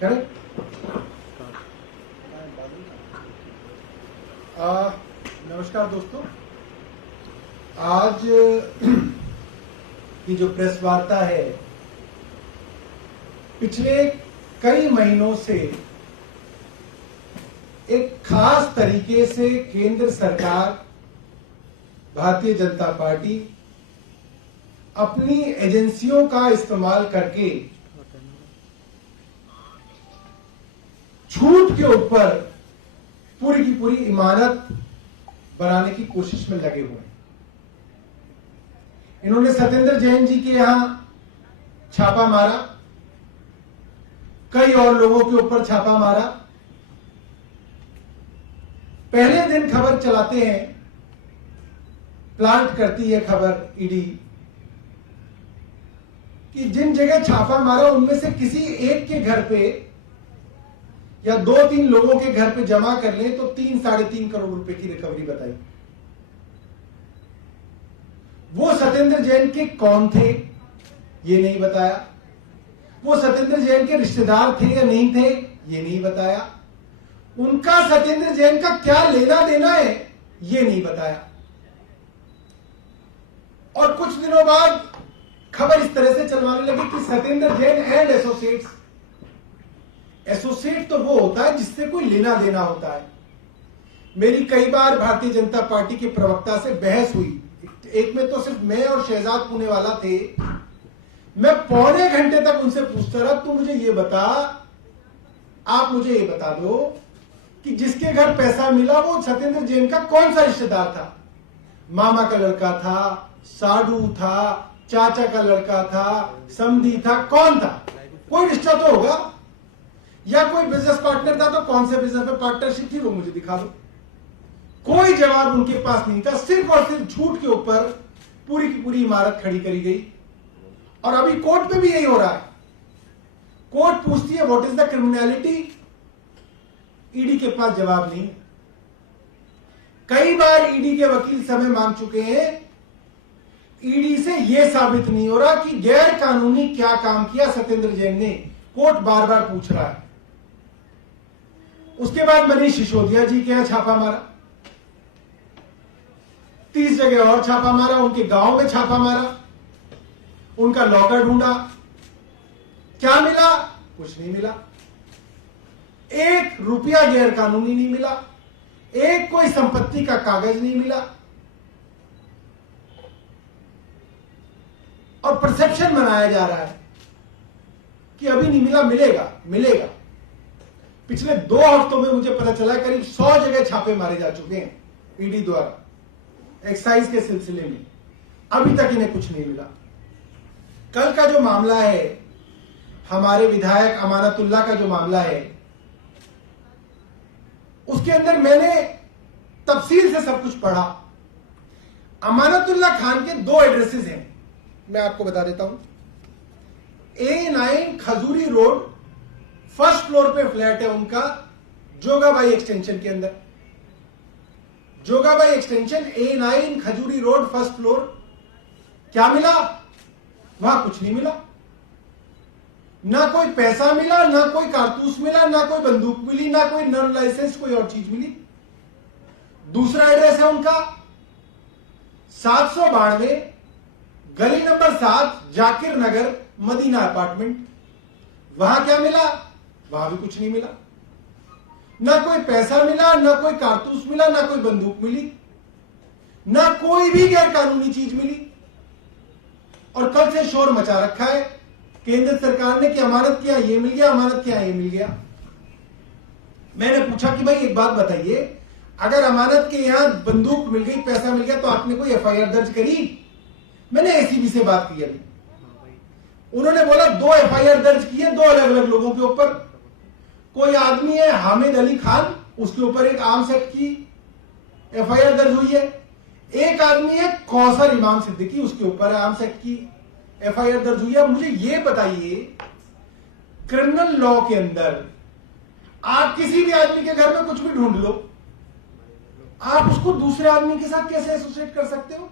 करें। नमस्कार दोस्तों, आज की जो प्रेस वार्ता है, पिछले कई महीनों से एक खास तरीके से केंद्र सरकार, भारतीय जनता पार्टी अपनी एजेंसियों का इस्तेमाल करके छूट के ऊपर पूरी की पूरी इमारत बनाने की कोशिश में लगे हुए हैं। इन्होंने सत्येंद्र जैन जी के यहां छापा मारा, कई और लोगों के ऊपर छापा मारा। पहले दिन खबर चलाते हैं, प्लांट करती है खबर ईडी कि जिन जगह छापा मारा उनमें से किसी एक के घर पे या 2-3 लोगों के घर पे जमा कर ले तो 3-3.5 करोड़ रुपए की रिकवरी बताई। वो सत्येंद्र जैन के कौन थे ये नहीं बताया, वो सत्येंद्र जैन के रिश्तेदार थे या नहीं थे ये नहीं बताया, उनका सत्येंद्र जैन का क्या लेना देना है ये नहीं बताया। और कुछ दिनों बाद खबर इस तरह से चलवाने लगी कि Satyendra Jain and associates. Associate तो वो होता है जिससे कोई लेना देना होता है। मेरी कई बार भारतीय जनता पार्टी के प्रवक्ता से बहस हुई, एक में तो सिर्फ मैं और शहजाद पूनेवाला थे। मैं पौने घंटे तक उनसे पूछता रहा, तू मुझे ये बता, आप मुझे ये बता दो कि जिसके घर पैसा मिला वो सत्येंद्र जैन का कौन सा रिश्तेदार था? मामा का लड़का था, साधु था, चाचा का लड़का था, समधी था, कौन था? कोई रिश्ता तो होगा, या कोई बिजनेस पार्टनर था तो कौन से बिजनेस में पार्टनरशिप थी वो मुझे दिखा दो। कोई जवाब उनके पास नहीं था। सिर्फ और सिर्फ झूठ के ऊपर पूरी की पूरी इमारत खड़ी करी गई। और अभी कोर्ट में भी यही हो रहा है। कोर्ट पूछती है what is the criminality, ED के पास जवाब नहीं। कई बार ईडी के वकील समय मांग चुके हैं, ईडी से यह साबित नहीं हो रहा कि गैर कानूनी क्या काम किया सत्येंद्र जैन ने। कोर्ट बार बार पूछ रहा है। उसके बाद मनीष सिसोदिया जी के यहां छापा मारा, 30 जगह और छापा मारा, उनके गांव में छापा मारा, उनका लॉकर ढूंढा। क्या मिला? कुछ नहीं मिला। 1 रुपया गैर कानूनी नहीं मिला, एक कोई संपत्ति का कागज नहीं मिला। और परसेप्शन बनाया जा रहा है कि अभी नहीं मिला, मिलेगा मिलेगा। पिछले 2 हफ्तों में मुझे पता चला करीब 100 जगह छापे मारे जा चुके हैं ईडी द्वारा एक्साइज के सिलसिले में, अभी तक इन्हें कुछ नहीं मिला। कल का जो मामला है, हमारे विधायक अमानतुल्लाह का जो मामला है, उसके अंदर मैंने तफसील से सब कुछ पढ़ा। अमानतुल्लाह खान के 2 एड्रेसेस हैं, मैं आपको बता देता हूं। A9 खजूरी रोड, फर्स्ट फ्लोर पे फ्लैट है उनका, जोगाबाई एक्सटेंशन के अंदर। जोगाबाई एक्सटेंशन, A9 खजूरी रोड, फर्स्ट फ्लोर। क्या मिला? वहां कुछ नहीं मिला। ना कोई पैसा मिला, ना कोई कारतूस मिला, ना कोई बंदूक मिली, ना कोई नॉन लाइसेंस कोई और चीज मिली। दूसरा एड्रेस है उनका 792 गली नंबर 7, जाकिर नगर, मदीना अपार्टमेंट। वहां क्या मिला? वहां भी कुछ नहीं मिला। ना कोई पैसा मिला, ना कोई कारतूस मिला, ना कोई बंदूक मिली, ना कोई भी गैर कानूनी चीज मिली। और कल से शोर मचा रखा है केंद्र सरकार ने कि अमानत क्या ये मिल गया, अमानत क्या ये मिल गया। मैंने पूछा कि भाई एक बात बताइए, अगर अमानत के यहां बंदूक मिल गई, पैसा मिल गया, तो आपने कोई एफआईआर दर्ज करी? मैंने एसीबी से बात की अभी, उन्होंने बोला 2 एफआईआर दर्ज किए 2 अलग अलग लोगों के ऊपर। कोई आदमी है हामिद अली खान, उसके ऊपर एक आर्म्स एक्ट की एफआईआर दर्ज हुई है। एक आदमी है कौसर इमाम सिद्दीकी, उसके ऊपर आर्म्स एक्ट की एफआईआर दर्ज हुई है। मुझे ये बताइए, क्रिमिनल लॉ के अंदर आप किसी भी आदमी के घर में कुछ भी ढूंढ लो, आप उसको दूसरे आदमी के साथ कैसे एसोसिएट कर सकते हो?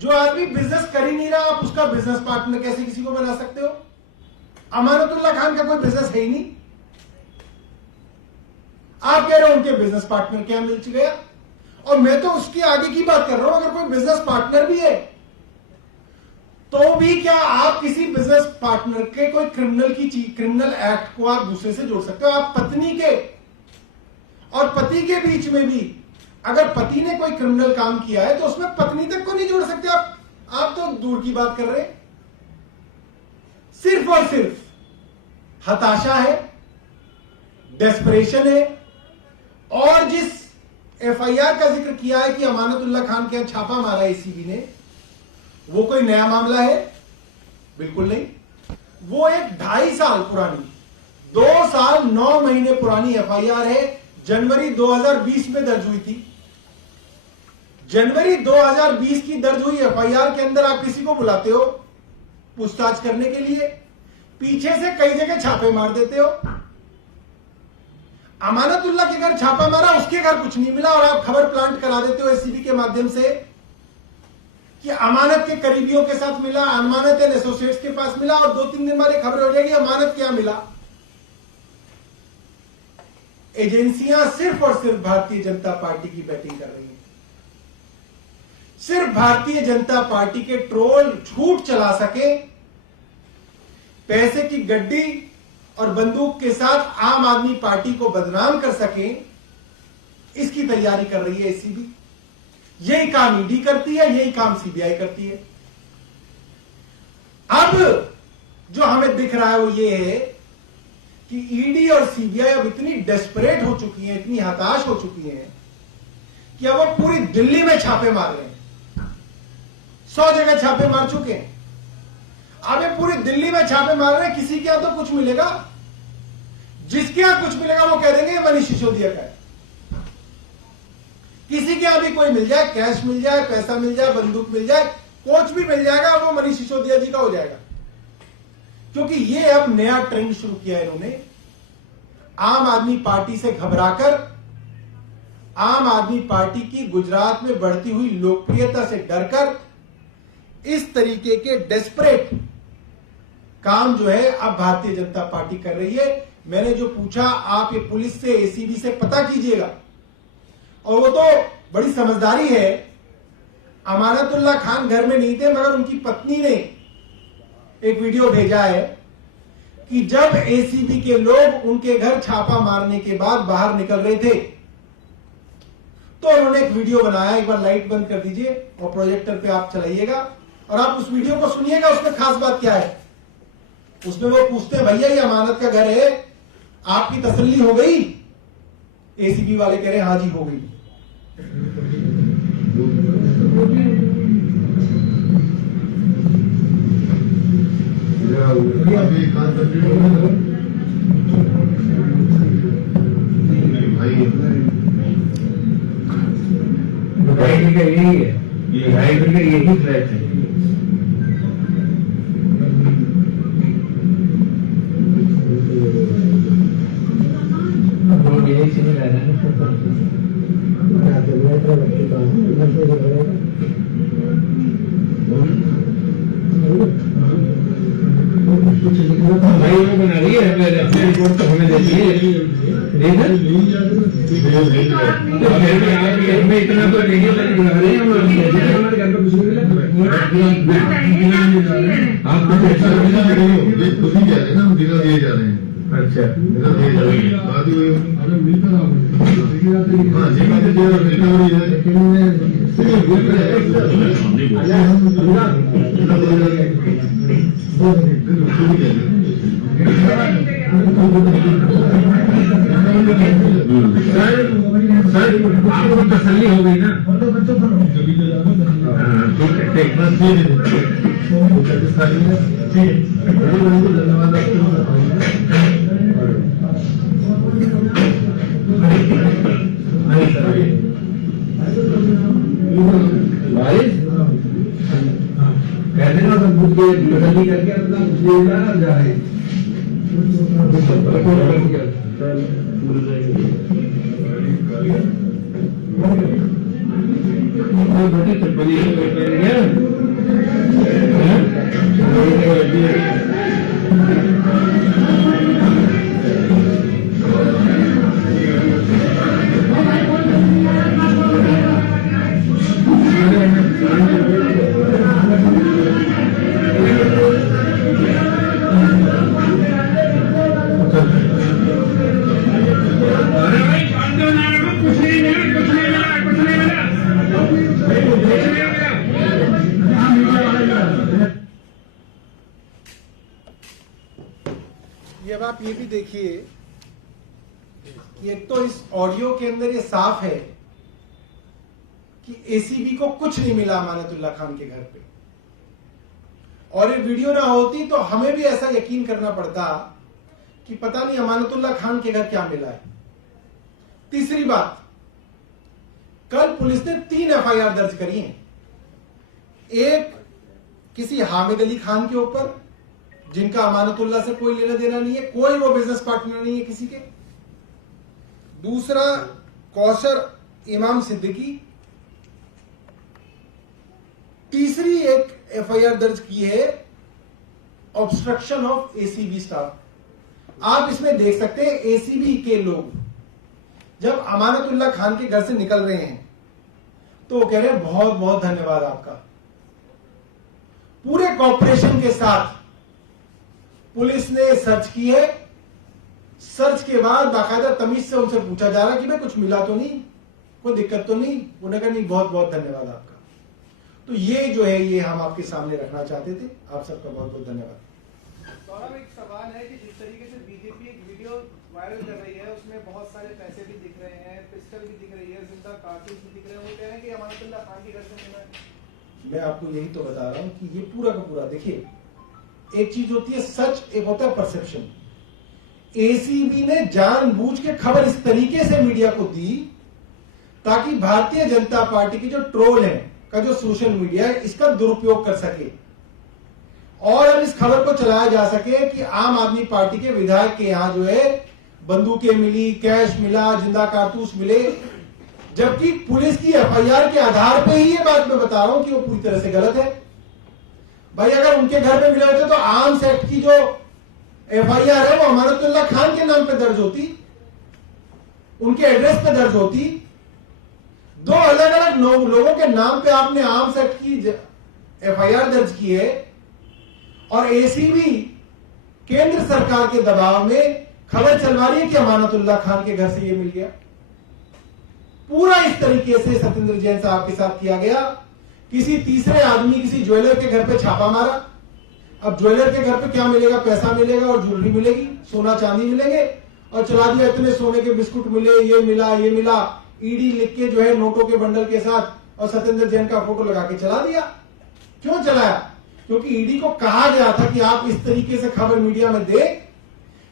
जो आदमी बिजनेस कर ही नहीं रहा, आप उसका बिजनेस पार्टनर कैसे किसी को बना सकते हो? अमानतुल्लाह खान का कोई बिजनेस है ही नहीं। आप कह रहे हो उनके बिजनेस पार्टनर क्या मिल गया, और मैं तो उसकी आगे की बात कर रहा हूं। अगर कोई बिजनेस पार्टनर भी है तो भी क्या आप किसी बिजनेस पार्टनर के कोई क्रिमिनल एक्ट को आप दूसरे से जोड़ सकते हो? आप पत्नी के और पति के बीच में भी अगर पति ने कोई क्रिमिनल काम किया है तो उसमें पत्नी तक को नहीं जोड़ सकते आप तो दूर की बात कर रहे हैं। सिर्फ और सिर्फ हताशा है, डेस्परेशन है। और जिस एफआईआर का जिक्र किया है कि अमानतुल्लाह खान के यहां छापा मारा एसीबी ने, वो कोई नया मामला है? बिल्कुल नहीं। वो एक 2.5 साल पुरानी, 2 साल 9 महीने पुरानी एफआईआर है। जनवरी 2020 में दर्ज हुई थी। जनवरी 2020 की दर्ज हुई एफआईआर के अंदर आप किसी को बुलाते हो पूछताछ करने के लिए, पीछे से कई जगह छापे मार देते हो। अमानतुल्लाह के घर छापा मारा, उसके घर कुछ नहीं मिला, और आप खबर प्लांट करा देते हो एसीबी के माध्यम से कि अमानत के करीबियों के साथ मिला, अमानत एंड एसोसिएट्स के पास मिला, और 2-3 दिन बाद खबर हो जाएगी अमानत क्या मिला। एजेंसियां सिर्फ और सिर्फ भारतीय जनता पार्टी की बैटिंग कर रही हैं। सिर्फ भारतीय जनता पार्टी के ट्रोल झूठ चला सके, पैसे की गड्डी और बंदूक के साथ आम आदमी पार्टी को बदनाम कर सके, इसकी तैयारी कर रही है एसीबी। यही काम ईडी करती है, यही काम सीबीआई करती है। अब जो हमें दिख रहा है वो ये है कि ईडी और सीबीआई अब इतनी डेस्परेट हो चुकी हैं, इतनी हताश हो चुकी हैं कि अब वो पूरी दिल्ली में छापे मार रहे हैं। 100 जगह छापे मार चुके हैं, अब ये पूरी दिल्ली में छापे मार रहे हैं। किसी के यहां तो कुछ मिलेगा, जिसके यहां कुछ मिलेगा वो कह देंगे मनीष सिसोदिया का है। किसी के यहां भी कोई मिल जाए, कैश मिल जाए, पैसा मिल जाए, बंदूक मिल जाए, कोच भी मिल जाएगा, वो मनीष सिसोदिया जी का हो जाएगा। क्योंकि ये अब नया ट्रेंड शुरू किया है इन्होंने, आम आदमी पार्टी से घबराकर, आम आदमी पार्टी की गुजरात में बढ़ती हुई लोकप्रियता से डरकर इस तरीके के डेस्परेट काम जो है अब भारतीय जनता पार्टी कर रही है। मैंने जो पूछा, आप ये पुलिस से, एसीबी से पता कीजिएगा, और वो तो बड़ी समझदारी है। अमानतुल्लाह खान घर में नहीं थे, मगर उनकी पत्नी ने एक वीडियो भेजा है कि जब एसीबी के लोग उनके घर छापा मारने के बाद बाहर निकल रहे थे तो उन्होंने एक वीडियो बनाया। एक बार लाइट बंद कर दीजिए और प्रोजेक्टर पे आप चलाइएगा और आप उस वीडियो को सुनिएगा। उसमें खास बात क्या है, उसमें वो पूछते हैं, भैया ये अमानत का घर है, आपकी तसल्ली हो गई? एसीबी वाले कह रहे हैं हाँ जी हो गई। यही है, यही फ्लैट है। बना रही है, रिपोर्ट तो हमें देती है। हमें इतना तो रेडियो तक बुला रहे हैं, हमारे घर पर कुछ नहीं मिला। आप खुद ही कह रहे हैं ना, हम बिना दिए जा रहे हैं। अच्छा, बिना दिए जा रहे हैं। हाँ जी, बात है, हो रही है, लेकिन सर आपको तसल्ली हो गई ना? ठीक कहते ना सब कुछ तसल्ली करके अपना कुछ जा रहे हैं। बड़ी कि अब आप ये भी देखिए कि एक तो इस ऑडियो के अंदर ये साफ है कि एसीबी को कुछ नहीं मिला अमानतुल्लाह खान के घर पे, और ये वीडियो ना होती तो हमें भी ऐसा यकीन करना पड़ता कि पता नहीं अमानतुल्लाह खान के घर क्या मिला है। तीसरी बात, कल पुलिस ने 3 एफआईआर दर्ज करी हैं। एक किसी हामिद अली खान के ऊपर, जिनका अमानतुल्लाह से कोई लेना देना नहीं है, कोई वो बिजनेस पार्टनर नहीं है किसी के। दूसरा कौसर इमाम सिद्दीकी। तीसरी एक एफआईआर दर्ज की है ऑब्स्ट्रक्शन ऑफ एसीबी स्टाफ। आप इसमें देख सकते हैं एसीबी के लोग जब अमानतुल्लाह खान के घर से निकल रहे हैं तो वो कह रहे हैं बहुत बहुत धन्यवाद आपका। पूरे कॉपरेशन के साथ पुलिस ने सर्च की है। सर्च के बाद बाकायदा तमीज से उनसे पूछा जा रहा है कि भाई कुछ मिला तो नहीं, कोई दिक्कत तो नहीं। उन्होंने कहा नहीं, बहुत बहुत धन्यवाद आपका। तो ये जो है ये हम आपके सामने रखना चाहते थे। आप सबका बहुत बहुत धन्यवाद। सौरभ, एक सवाल है कि जिस तरीके से बीजेपी एक वीडियो वायरल कर रही है उसमें बहुत सारे पैसे भी दिख रहे हैं, पिस्टल भी दिख रही है, जिंदा कारतूस भी दिख रहे हैं, वो कह रहे हैं कि अमानतुल्लाह खान के घर से मिला है। मैं आपको यही तो बता रहा हूं कि ये पूरा का पूरा देखिए, एक चीज होती है सच, एक होता है परसेप्शन। एसीबी ने जानबूझ के खबर इस तरीके से मीडिया को दी ताकि भारतीय जनता पार्टी की जो ट्रोल है का जो सोशल मीडिया है इसका दुरुपयोग कर सके, और अब इस खबर को चलाया जा सके कि आम आदमी पार्टी के विधायक के यहां जो है बंदूकें मिली, कैश मिला, जिंदा कारतूस मिले, जबकि पुलिस की एफआईआर के आधार पे ही ये बात मैं बता रहा हूं कि वो पूरी तरह से गलत है। भाई अगर उनके घर में मिले होते तो आर्म्स एक्ट की जो एफआईआर है वो अमानतुल्लाह खान के नाम पे दर्ज होती, उनके एड्रेस पे दर्ज होती। 2 अलग अलग लोगों के नाम पे आपने आर्म्स एक्ट की एफआईआर दर्ज की है, और एसीबी केंद्र सरकार के दबाव में खबर चलवा रही है कि अमानतुल्लाह खान के घर से ये मिल गया। पूरा इस तरीके से सत्येंद्र जैन साहब के साथ किया गया। किसी तीसरे आदमी किसी ज्वेलर के घर पे छापा मारा। अब ज्वेलर के घर पे क्या मिलेगा? पैसा मिलेगा और ज्वेलरी मिलेगी, सोना चांदी मिलेंगे, और चला दिया इतने सोने के बिस्कुट मिले, ये मिला ये मिला, ईडी लिख के जो है नोटों के बंडल के साथ, और सत्येंद्र जैन का फोटो लगा के चला दिया। क्यों चलाया? क्योंकि ईडी को कहा गया था कि आप इस तरीके से खबर मीडिया में दे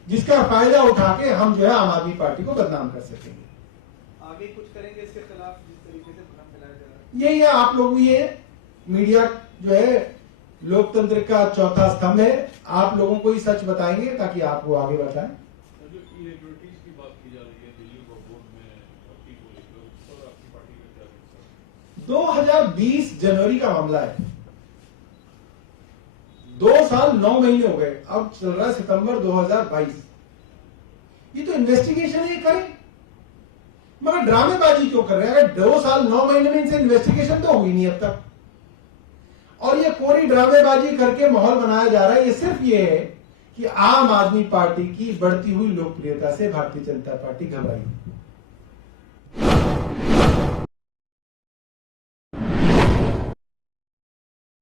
जिसका फायदा उठा के हम जो है आम आदमी पार्टी को बदनाम कर सकेंगे। आगे कुछ करेंगे इसके खिलाफ जिस तरीके से भ्रम फैलाया जा रहा है? यही है, आप लोग ये मीडिया जो है लोकतंत्र का चौथा स्तंभ है। आप लोगों को ही सच बताएंगे ताकि आप वो आगे बढ़ाएं। जो इरेगुलरिटीज की बात की जा रही है दिल्ली बोर्ड में भर्ती को लेकर, उस पर आपकी पार्टी का क्या रिएक्शन? 2020 जनवरी का मामला है। 2 साल 9 महीने हो गए, अब चल रहा है सितंबर 2022। ये तो इन्वेस्टिगेशन ही करें, मगर ड्रामेबाजी क्यों कर रहे हैं? अगर 2 साल 9 महीने में इनसे इन्वेस्टिगेशन तो हुई नहीं अब तक, और ये कोरी ड्रामेबाजी करके माहौल बनाया जा रहा है। ये सिर्फ ये है कि आम आदमी पार्टी की बढ़ती हुई लोकप्रियता से भारतीय जनता पार्टी घबराई।